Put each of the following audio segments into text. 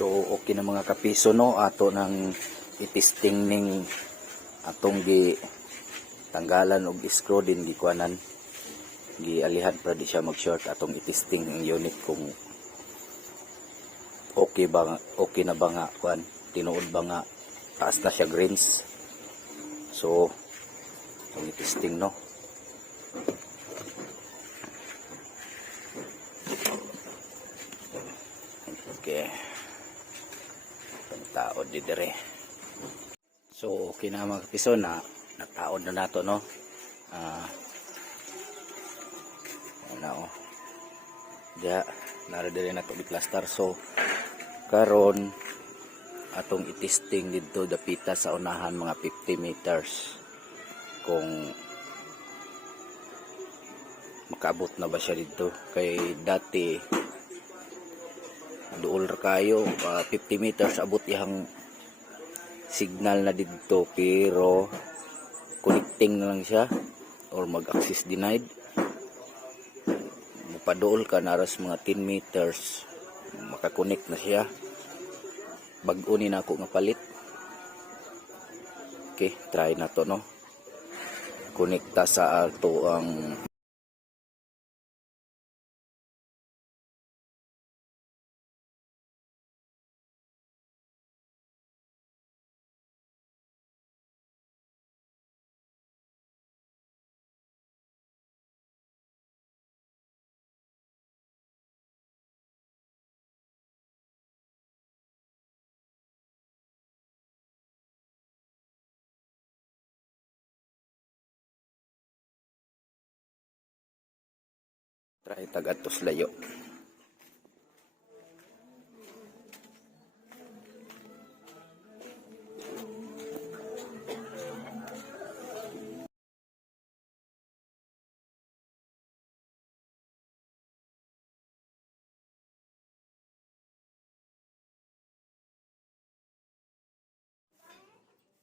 So okay na mga kapiso, no, ato nang itisting ning atong gi tanggalan og screw din gikuanan, gialihan para di siya mag short. Atong itisting ang unit kung okay na ba nga kuan, tinuod ba nga taas na siya grains. So atong itisting, no. Okay, taod di dire. So okay na mga kapiso, na nataod na nato, no. Ano, diya nara dire nato giplastar. So karon atong itisting dito dapita sa unahan mga 50 meters kung makaabot na ba siya dito. Kay dati duol ra kayo, 50 meters abot ihang signal na dito, pero connecting na lang siya or mag access denied. Mupaduol ka naras mga 10 meters makakonect na siya. Bag-o ni na ako nga palit. Okay, try na to, no. Konekta sa ato ang try tagatos layo.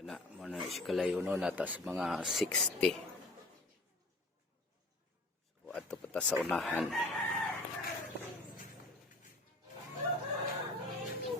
Kana mo na iskalayo, no, natas mga 60. So ato pata sa unahan.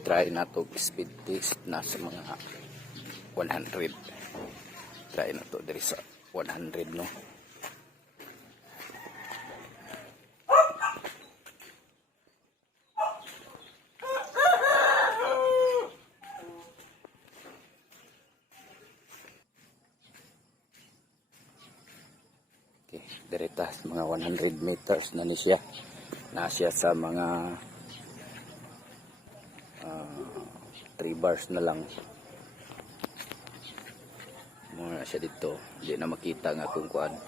Try na to speed test na sa mga 100. Try na to diri sa 100, no. Okay, direta mga 100 meters na ni siya. Na siya sa mga 3 bars na lang. Muna siya dito. Hindi na makita nga kung kuan.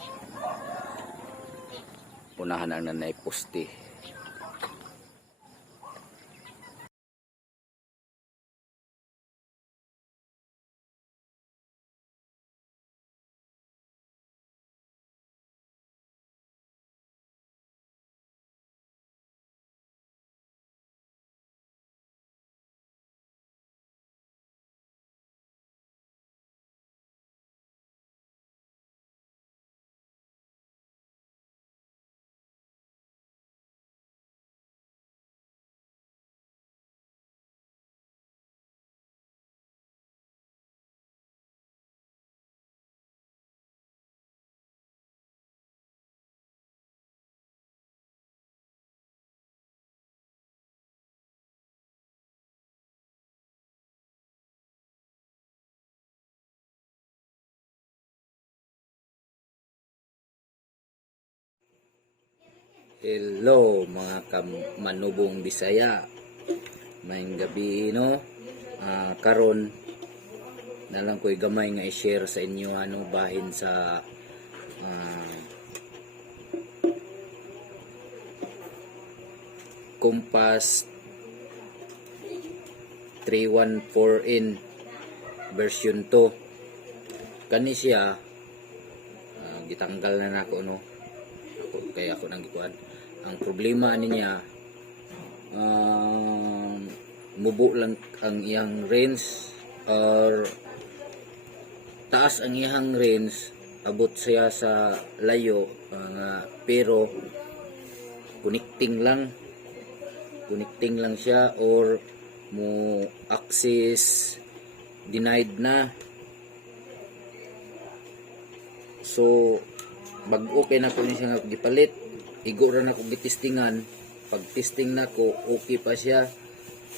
Unahan ang nanay poste. Hello mga manubong Bisaya. Mayong gabi, no. Karon na lang ko'y gamay nga i-share sa inyo ano bahin sa Compass 314N version 2. Kani siya gitanggal na nako, no. Kaya ako nang gikuan. Ang problema niya, mubo lang ang iyang range or taas ang iyang range, abot siya sa layo, pero connecting lang siya or mo access denied na. So bag okay na ko ni siya nga gipalit, igo ra na ko gitistingan. Pag testing na ko okay pa siya,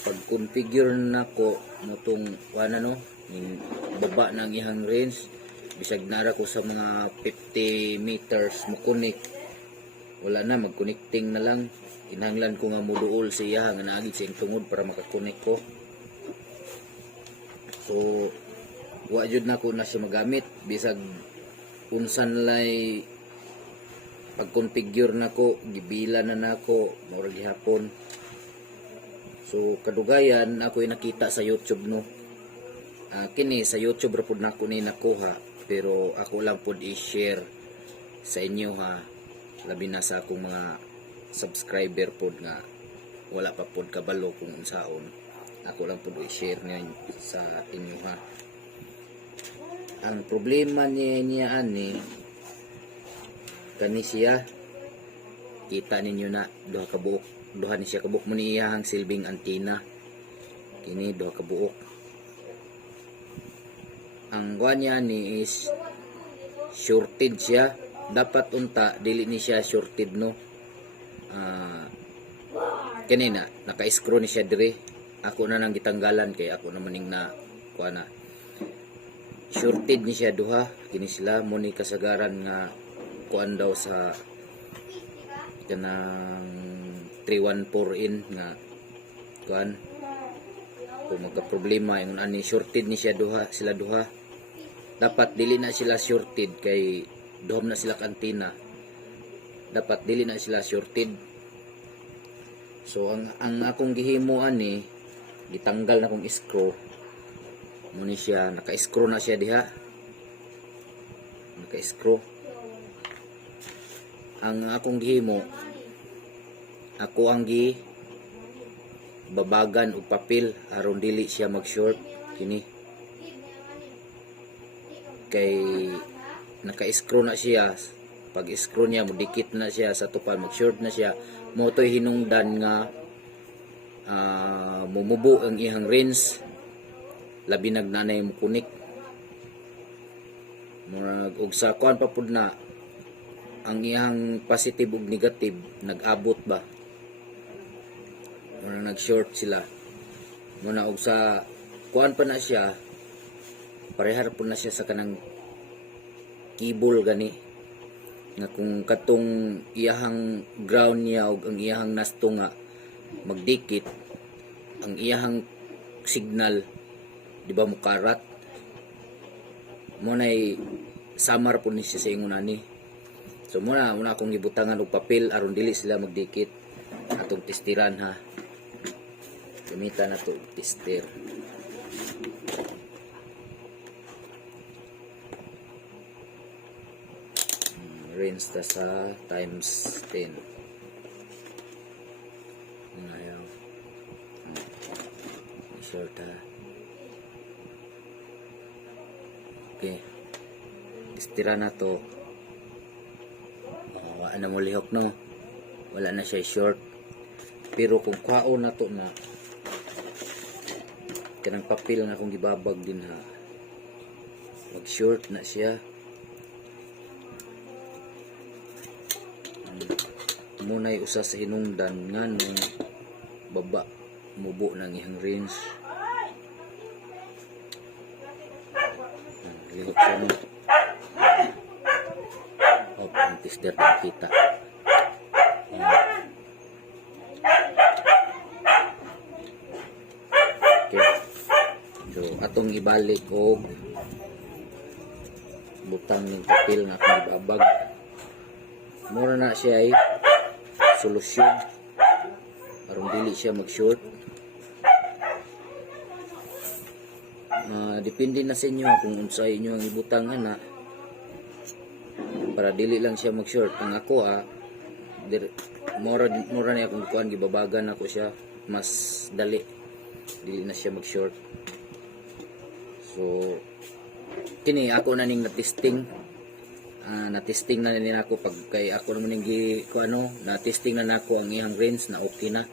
pag configure na ko motong wala no yung baba ng ihang range, bisag nara ko sa mga 50 meters mo connect, wala na, mag-connecting na lang. Inanglan ko nga moduol siya nga naagid sa tungod para makakonect ko. So wa jud na ko na siya magamit, bisag unsan lay pag-configure na ko, gibila na nako murag gihapon. So kadugayan ako ay nakita sa YouTube no. Kini sa YouTube ra pud nako ni nakuha, pero ako lang pud i-share sa inyo ha. Labi na sa akong mga subscriber pod nga wala pa pod kabalo kung unsaon. Ako lang pud i-share niya sa inyo ha. Ang problema niya ani kani siya, kita ninyo na duha ni siya kabuok mo ni iyang silbing antenna. Kini duha ka buok. Ang kuha niya ni is shorted siya. Dapat unta dili ni siya shorted no. Kanina naka-screw ni siya dire. Ako na nang gitanggalan kay ako naman ning na kuha na. Shorted ni siya duha. Kini sila mo ni kasagaran nga kuan daw sa kanang 314 in nga kuan kung magka problema yung ani shorted ni siya duha, sila duha. Dapat dili na sila shorted kay duhom na sila kantina. Dapat dili na sila shorted. So ang akong gihimo ani gitanggal na kong screw. Mo ni siya naka-screw na siya diha. Naka-screw. Ang akong gihimo, ako ang babagan og papel aron dili siya mag-short kini. Kay naka-screw na siya, pag screw niya mudikit na siya sa tupan, mag-short na siya, mo toy hinungdan nga mumubo ang ihang range, labi nagnanay mo kunik. Murag og sa kuan pa pud na ang iyang positive ug negative nag-abot ba, muna nag-short sila muna og sa kuan pa na siya, parehar po na siya sa kanang cable gani nga kung katong iyahang ground niya ug ang iyahang nasto nga magdikit, ang iyahang signal di ba mukarat muna'y samar po ni siya sa ingon ani. So muna akong gibutangan og papel aron dili sila magdikit. Atong testiran ha. Gamitan na to tester. Range ta sa times 10. Ayaw. Short ha. Okay. Testiran na to. Wala na mo lihok no, wala na siya short. Pero kung kwaon na to na kanang papel nga akong gibabag din ha, mag short na siya. Muna'y usa sa hinungdan nga nung baba mubo ng ihang range. Lihok siya no. Ang tester na kita. Okay. So atong ibalik og butang ng papel nga akong ibabag. Mura na siya ay solusyon aron dili siya mag-short. Depende na sa inyo kung unsa inyo ang ibutang ana para dili lang siya mag-short. Ang ako mura na akong kuan gibabagan ako siya mas dali, dili na siya mag-short. So kini ako na ning na-testing. Na-testing na nila ako pag kay ako naman ning na-testing na nako ang iyang range na okay na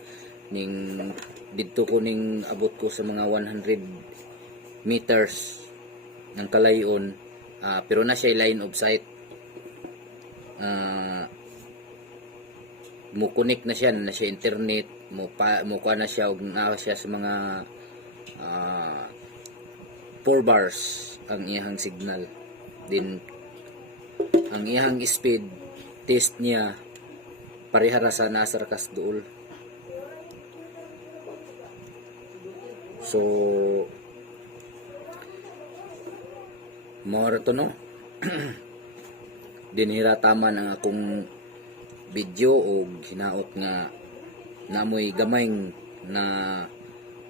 ning dito ko ning abot ko sa mga 100 meters ng kalayon, pero na siya line of sight. Mo connect na siya internet, mo kuha na siya og na siya sa mga 4 bars ang iyang signal. Din ang iyang speed test niya parehara sa nasar kas duol. So mora to no. Dinhira taman ang akong video og hinaot nga namoy gamay na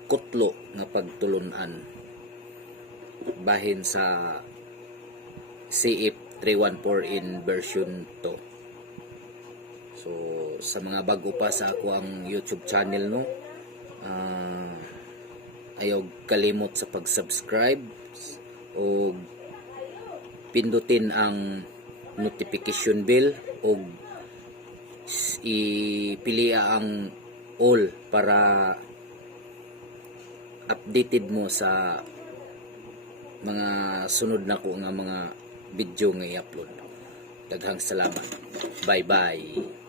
kutlo nga pagtulunan bahin sa CF314 in version 2. So sa mga bago pa sa ako ang YouTube channel no, ayaw kalimot sa pag-subscribe o pindutin ang notification bell o ipili ang all para updated mo sa mga sunod na ko nga mga video nga i-upload. Daghang salamat. Bye bye.